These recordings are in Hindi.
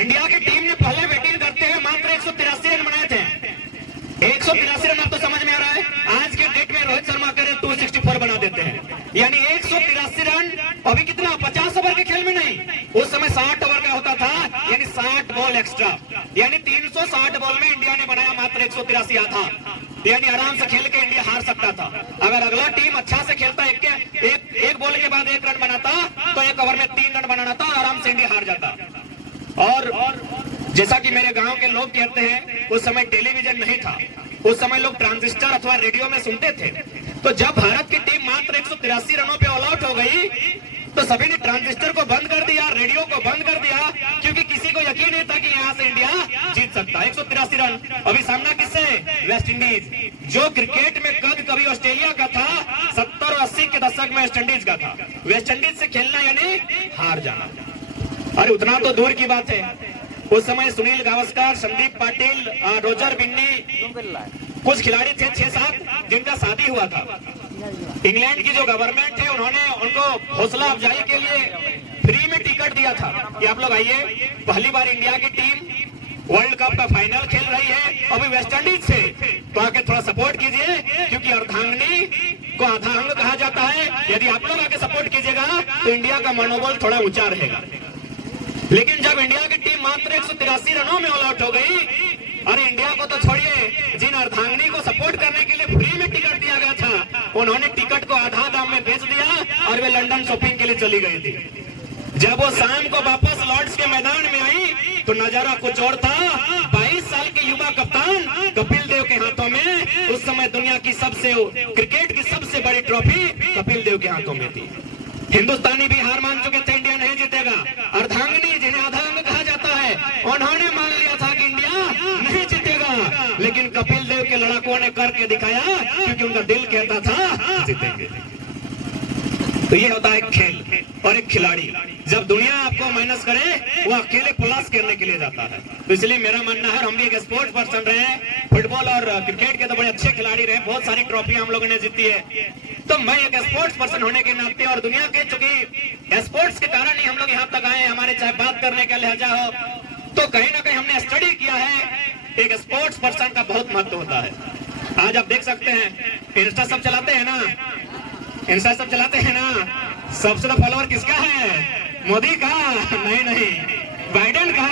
इंडिया की टीम ने पहले बैटिंग करते हुए मात्र 183 रन बनाए थे। 183 रन आपको समझ में आ रहा है? आज के डेट में रोहित शर्मा करे 264 बना देते हैं, यानी 183 रन। अभी कितना 50 ओवर के खेल में नहीं, उस समय 60 ओवर का होता था, यानी 60 बॉल एक्स्ट्रा, यानी 360 बॉल में इंडिया ने बनाया मात्र 183 आधा, यानी आराम से खेल के इंडिया हार सकता था। अगर अगला टीम अच्छा से खेलता, एक बॉल के बाद 1 रन बनाता, तो 1 ओवर में 3 रन बनाना था, आराम से इंडिया हार जाता। और जैसा कि मेरे गांव के लोग कहते हैं, उस समय टेलीविजन नहीं था, उस समय लोग ट्रांजिस्टर अथवा रेडियो में सुनते थे। तो जब भारत की टीम मात्र 183 रनों पे ऑल आउट हो गई, तो सभी ने ट्रांजिस्टर को बंद कर दिया, रेडियो को बंद कर दिया, क्योंकि किसी को यकीन नहीं था कि यहाँ से इंडिया जीत सकता। 183 रन। अभी सामना किससे? वेस्ट इंडीज, जो क्रिकेट में कद कभी ऑस्ट्रेलिया का था, 70 और 80 के दशक में वेस्ट इंडीज का था। वेस्ट इंडीज से खेलना यानी हार जाना। अरे उतना तो दूर की बात है, उस समय सुनील गावस्कर, संदीप पाटिल, रोजर बिन्नी, कुछ खिलाड़ी थे 6-7 जिनका शादी हुआ था। इंग्लैंड की जो गवर्नमेंट है, उन्होंने उनको हौसला अफजाई के लिए फ्री में टिकट दिया था कि आप लोग आइए, पहली बार इंडिया की टीम वर्ल्ड कप का फाइनल खेल रही है, अभी वेस्ट इंडीज से, तो आके थोड़ा सपोर्ट कीजिए, क्योंकि अर्धांगिनी को आधा अंग कहा जाता है। यदि आप लोग आके सपोर्ट कीजिएगा तो इंडिया का मनोबल थोड़ा ऊंचा रहेगा। लेकिन जब इंडिया की टीम मात्र 183 रनों में ऑल आउट हो गई, अरे इंडिया को तो छोड़िए, जिन अर्धांगिनी को सपोर्ट करने के लिए फ्री में टिकट दिया गया था, उन्होंने टिकट को आधा दाम में बेच दिया और वे लंदन शॉपिंग के लिए चली गई थी। जब वो शाम को वापस लॉर्ड्स के मैदान में आई, तो नजारा कुछ और था। 22 साल के युवा कप्तान कपिल देव के हाथों में, उस समय दुनिया की क्रिकेट की सबसे बड़ी ट्रॉफी कपिल देव के हाथों में थी। हिंदुस्तानी भी हार मान चुके थे, इंडिया नहीं जीतेगा। अर्धांगिनी, जिन्हें आधा अंग कहा जाता है, उन्होंने मान लिया था कि इंडिया नहीं जीतेगा, लेकिन कपिल देव के लड़ाकों ने करके दिखाया, क्योंकि उनका दिल कहता था जीतेंगे। तो ये होता है खेल और एक खिलाड़ी। जब दुनिया आपको माइनस करे, वो अकेले प्लस करने के लिए जाता है। तो इसलिए मेरा मानना है, हम भी एक स्पोर्ट्स पर्सन रहे हैं, फुटबॉल और क्रिकेट के तो बड़े अच्छे खिलाड़ी रहे, बहुत सारी ट्रॉफियां हम लोगों ने जीती है। तो मैं एक स्पोर्ट्स पर्सन होने के नाते, और दुनिया के चूंकि स्पोर्ट्स के कारण ही हम लोग यहाँ तक आए, हमारे चाहे बात करने का लहजा हो, तो कहीं ना कहीं हमने स्टडी किया है, एक स्पोर्ट्स पर्सन का बहुत महत्व होता है। आज आप देख सकते हैं, इंस्टा सब चलाते हैं ना, इंस्टा सब चलाते हैं ना, सबसे ज्यादा फॉलोअर किसका है? मोदी का? नहीं। बाइडेन का?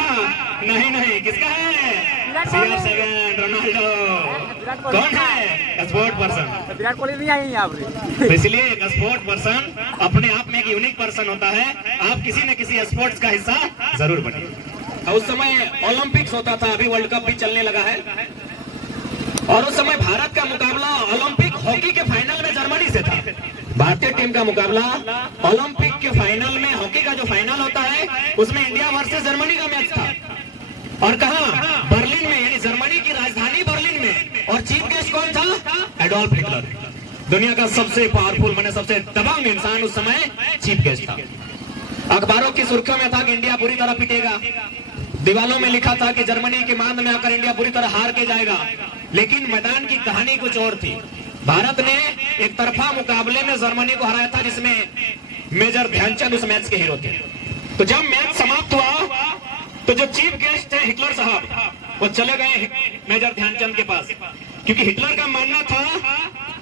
नहीं। किसका है? CR7, Ronaldo. कौन है? Sport person. विराट कोहली नहीं आई यहाँ पर। तो इसलिए एक स्पोर्ट पर्सन अपने आप में एक यूनिक पर्सन होता है। आप किसी न किसी स्पोर्ट्स का हिस्सा जरूर बनिए। उस समय ओलंपिक्स होता था, अभी वर्ल्ड कप भी चलने लगा है, और उस समय भारत का मुकाबला ओलंपिक हॉकी के फाइनल में जर्मनी से था। भारतीय टीम का मुकाबला ओलंपिक के फाइनल में, हॉकी का जो फाइनल होता है, उसमें इंडिया वर्सेस जर्मनी का मैच था। और कहा? बर्लिन में, यानी जर्मनी की राजधानी बर्लिन में। और चीफ गेस्ट कौन था? एडोल्फ हिटलर, दुनिया का सबसे पावरफुल, माने सबसे दबंग इंसान उस समय चीफ गेस्ट था। अखबारों की सुर्खियों में था कि इंडिया बुरी तरह पिटेगा, दीवालों में लिखा था कि जर्मनी के मांद में आकर इंडिया बुरी तरह हार के जाएगा। लेकिन मैदान की कहानी कुछ और थी। भारत ने एक तरफा मुकाबले में जर्मनी को हराया था, जिसमें मेजर ध्यानचंद उस मैच के हीरो थे। तो जब मैच समाप्त हुआ, तो जो चीफ गेस्ट थे हिटलर साहब, वो चले गए मेजर ध्यानचंद के पास, क्योंकि हिटलर का मानना था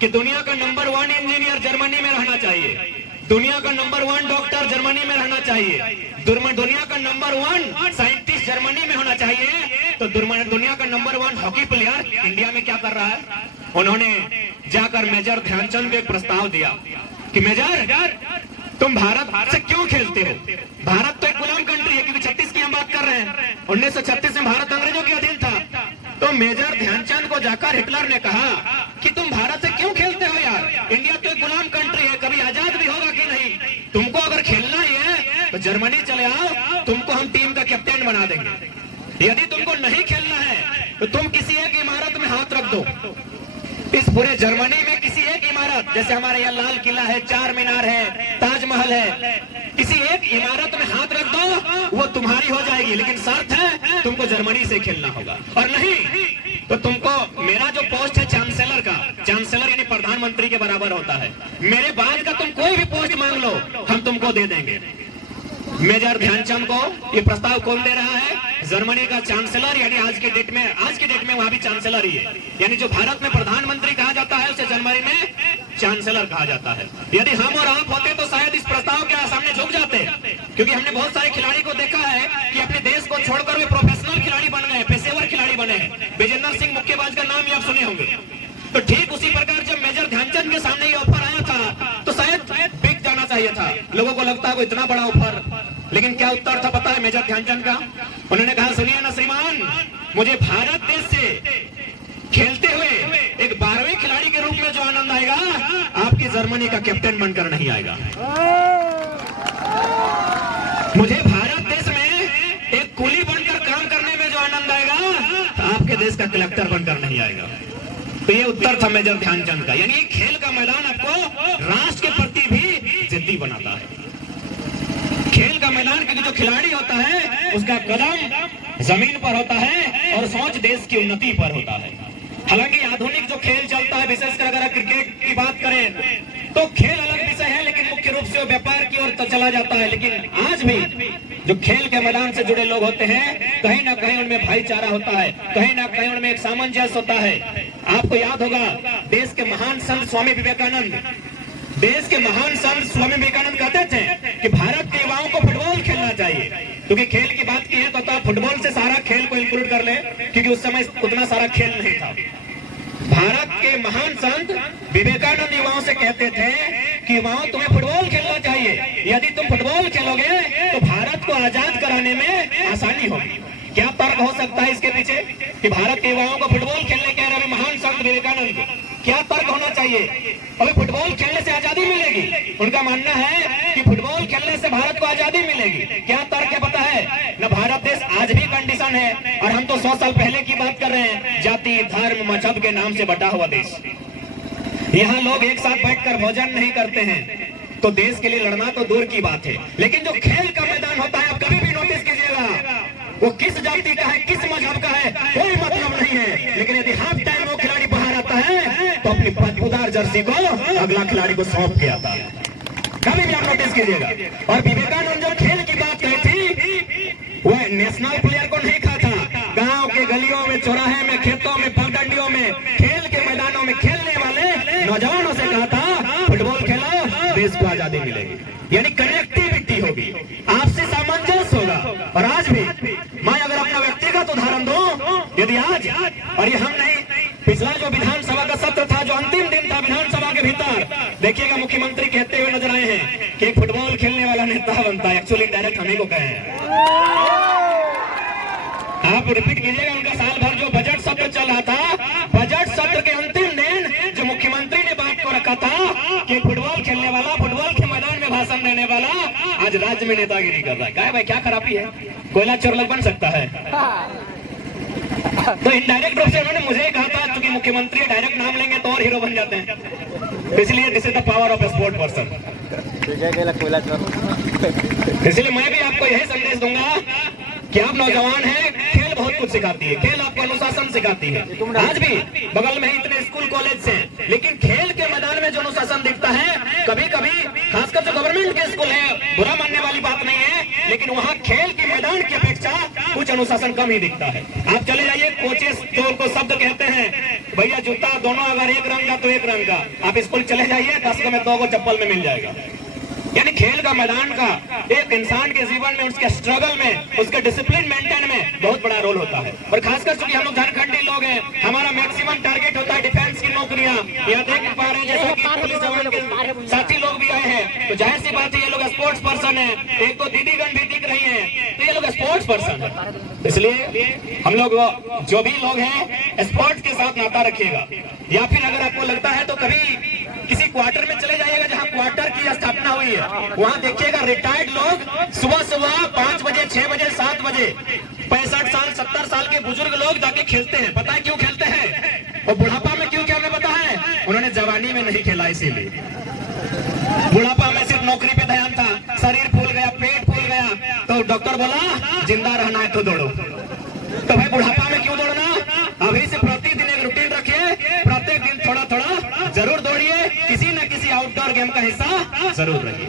कि दुनिया का नंबर 1 इंजीनियर जर्मनी में रहना चाहिए, दुनिया का नंबर 1 डॉक्टर जर्मनी में रहना चाहिए, दुनिया का नंबर 1 साइंटिस्ट जर्मनी में होना चाहिए। तो दुनिया का नंबर 1 हॉकी प्लेयर इंडिया में क्या कर रहा है? उन्होंने जाकर मेजर ध्यानचंद को एक प्रस्ताव दिया कि मेजर, तुम भारत से क्यों खेलते हो? भारत तो एक गुलाम कंट्री है, क्योंकि 36 की हम बात कर रहे हैं, 1936 में भारत अंग्रेजों के अधीन था। तो मेजर ध्यानचंद को जाकर हिटलर ने कहा कि तुम भारत से क्यों खेलते हो यार? इंडिया तो एक गुलाम कंट्री है, कभी आजाद भी होगा कि नहीं? तुमको अगर खेलना ही है तो जर्मनी चले आओ, तुमको हम टीम का कैप्टन बना देंगे। यदि तुमको नहीं खेलना है तो तुम किसी एक इमारत में हाथ रख दो। इस पूरे जर्मनी में किसी एक इमारत, जैसे हमारे यहाँ लाल किला है, चार मीनार है, ताजमहल है, किसी एक इमारत में हाथ रख दो, वो तुम्हारी हो जाएगी। लेकिन शर्त है, तुमको जर्मनी से खेलना होगा, और नहीं तो तुमको, मेरा जो पोस्ट है चांसलर का, चांसलर यानी प्रधानमंत्री के बराबर होता है, मेरे बाद का तुम कोई भी पोस्ट मांग लो, हम तुमको दे देंगे। मेजर ध्यानचंद को ये प्रस्ताव कौन दे रहा है? जर्मनी का चांसलर, यानी आज की डेट में वहां भी चांसलर ही है। यानी जो भारत में प्रधानमंत्री कहा जाता है उसे जर्मनी में चांसलर कहा जाता है। यदि हम और आप होते तो शायद इस प्रस्ताव के सामने झुक जाते, क्योंकि हमने बहुत सारे खिलाड़ी को देखा है कि अपने देश को छोड़कर वे प्रोफेशनल खिलाड़ी बन गए, पेशेवर खिलाड़ी बने हैं। विजेंद्र सिंह मुक्केबाज का नाम भी आप सुने होंगे। तो ठीक उसी प्रकार जब मेजर ध्यानचंद के सामने ये ऑफर आया था तो शायद बिक जाना चाहिए था। लोगों को लगता है वो इतना बड़ा ऑफर, लेकिन क्या उत्तर था पता है मेजर ध्यानचंद का? उन्होंने कहा, सुनिए ना श्रीमान, मुझे भारत देश से खेलते हुए एक 12वें खिलाड़ी के रूप में जो आनंद आएगा, आपकी जर्मनी का कैप्टन बनकर नहीं आएगा। मुझे भारत देश में एक कुली बनकर काम करने में जो आनंद आएगा, आपके देश का कलेक्टर बनकर नहीं आएगा। तो ये उत्तर था मेजर ध्यानचंद का। यानी खेल का मैदान आपको राष्ट्र के प्रति भी जिद्दी बनाता है। खेल का मैदान क्योंकि जो खिलाड़ी होता है उसका कदम जमीन पर होता है और सोच देश की उन्नति पर होता है। हालांकि आधुनिक जो खेल चलता है, विशेषकर अगर क्रिकेट की बात करें तो खेल अलग विषय है, लेकिन मुख्य रूप से वो व्यापार की ओर चला जाता है। लेकिन आज भी जो खेल के मैदान से जुड़े लोग होते हैं, कहीं ना कहीं उनमें भाईचारा होता है, कहीं ना कहीं उनमें एक सामंजस्य होता है। आपको याद होगा देश के महान संत स्वामी विवेकानंद कहते थे कि भारत के युवाओं को फुटबॉल खेलना चाहिए, क्योंकि खेल की बात की है तो फुटबॉल से सारा खेल को इंक्लूड कर ले, क्योंकि उस समय उतना सारा खेल नहीं था। भारत के महान संत विवेकानंद युवाओं से कहते थे कि युवाओं तुम्हें फुटबॉल खेलना चाहिए, यदि तुम फुटबॉल खेलोगे तो भारत को आजाद कराने में आसानी होगी। क्या तर्क हो सकता है इसके पीछे कि भारत के युवाओं को फुटबॉल खेलने कह रहे महान संत विवेकानंद? क्या तर्क होना चाहिए? अभी फुटबॉल खेलने से आजादी मिलेगी? उनका मानना है कि फुटबॉल खेलने से भारत को आजादी मिलेगी। क्या तर्क है पता है? न भारत देश आज भी कंडीशन है, और हम तो 100 साल पहले की बात कर रहे हैं, जाति धर्म मजहब के नाम से बटा हुआ देश। यहाँ लोग एक साथ बैठकर भोजन नहीं करते हैं, तो देश के लिए लड़ना तो दूर की बात है। लेकिन जो खेल का मैदान होता है, आप कभी भी नोटिस कीजिएगा, वो किस जाति का है, किस मजहब का है, कोई मतलब नहीं है। लेकिन यदि हाफ टाइम वो खिलाड़ी बाहर आता है तो अपनी बदबूदार जर्सी को अगला खिलाड़ी को सौंप के आता है। कभी भी आप नोटिस कीजिएगा। और विवेकानंद जो खेल की बात कही थी, वह नेशनल प्लेयर को नहीं कहा था। गांव के गलियों में, चौराहे में, खेतों में, पगडंडियों में, खेल के मैदानों में खेलने वाले नौजवानों से कहा था, फुटबॉल खेलो, देश को आजादी मिलेगी। यानी कनेक्टिविटी होगी, आपसी सामंजस्य होगा। और आज भी मैं अगर अपना व्यक्तिगत उदाहरण दूं, यदि आज, और ये हम नहीं, पिछला जो विधानसभा का सत्र था, जो अंतिम दिन था विधानसभा के भीतर, देखिएगा मुख्यमंत्री कहते हुए नजर आए हैं कि एक फुटबॉल खेलने वाला नेता बनता है। एक्चुअली डायरेक्ट हमें को कहे हैं। आप रिपीट कीजिएगा, उनका साल भर जो बजट सत्र चल रहा था, बजट सत्र के अंतिम दिन जो मुख्यमंत्री ने बात को रखा था कि फुटबॉल खेलने वाला, फुटबॉल के मैदान में भाषण देने वाला आज राज्य में नेतागिरी कर रहा है। क्या भाई, क्या खराबी है? कोयला चोर लोग बन सकता है? तो इनडायरेक्ट रूप से उन्होंने मुझे कहा था, क्योंकि मुख्यमंत्री डायरेक्ट नाम लेंगे तो और हीरो बन जाते हैं, इसलिए this is the power of a sport person. इसलिए मैं भी आपको यही संदेश दूंगा कि आप नौजवान हैं, खेल बहुत कुछ सिखाती है, खेल आपको अनुशासन सिखाती है। आज भी बगल में ही इतने स्कूल कॉलेज से, लेकिन खेल के मैदान में जो अनुशासन दिखता है, कभी कभी खासकर जो गवर्नमेंट के स्कूल है, बुरा मानने वाली बात नहीं है, लेकिन वहाँ खेल के मैदान की अपेक्षा कुछ अनुशासन कम ही दिखता है। आप चले जाइए, कोचेस जो उनको शब्द कहते हैं, भैया जूता दोनों अगर एक रंग का तो एक रंग का, आप स्कूल चले जाइए 10 में 2 को चप्पल में मिल जाएगा। यानी खेल का मैदान का एक इंसान के जीवन में, उसके स्ट्रगल में, उसके डिसिप्लिन मेंटेन में बहुत बड़ा रोल होता है। और खासकर चूंकि हम लोग झारखंडी लोग हैं, हमारा मैक्सिमम टारगेट होता है डिफेंस की नौकरियां। यहाँ देख पा रहे हैं जैसा कि पुलिस जवान के साथी लोग भी आए हैं, तो जाहिर सी बात है ये लोग स्पोर्ट्स पर्सन है। एक तो दीदीगण भी दिख रही है, तो ये लोग स्पोर्ट्स पर्सन है। इसलिए हम लोग जो भी लोग हैं, स्पोर्ट्स के साथ नाता रखिएगा। या फिर अगर आपको लगता है तो कभी किसी क्वार्टर में चले जाइएगा जहां क्वार्टर की स्थापना हुई है, वहां देखिएगा रिटायर्ड लोग सुबह 5 बजे, 6 बजे, 7 बजे 65 साल 70 साल के बुजुर्ग लोग जाके खेलते हैं। पता है क्यों खेलते हैं? और बुढ़ापा में क्यों, क्या हमें पता है? उन्होंने जवानी में नहीं खेला, इसीलिए। बुढ़ापा में सिर्फ नौकरी पे ध्यान था, शरीर फूल गया, पेट फूल गया, तो डॉक्टर बोला जिंदा रहना है तो दौड़ो। तो भाई बुढ़ापा में क्यों दौड़ना? अभी से प्रतिदिन एक रूटीन रखिए, प्रत्येक दिन थोड़ा थोड़ा जरूर दौड़िए, किसी न किसी आउटडोर गेम का हिस्सा जरूर रहिए।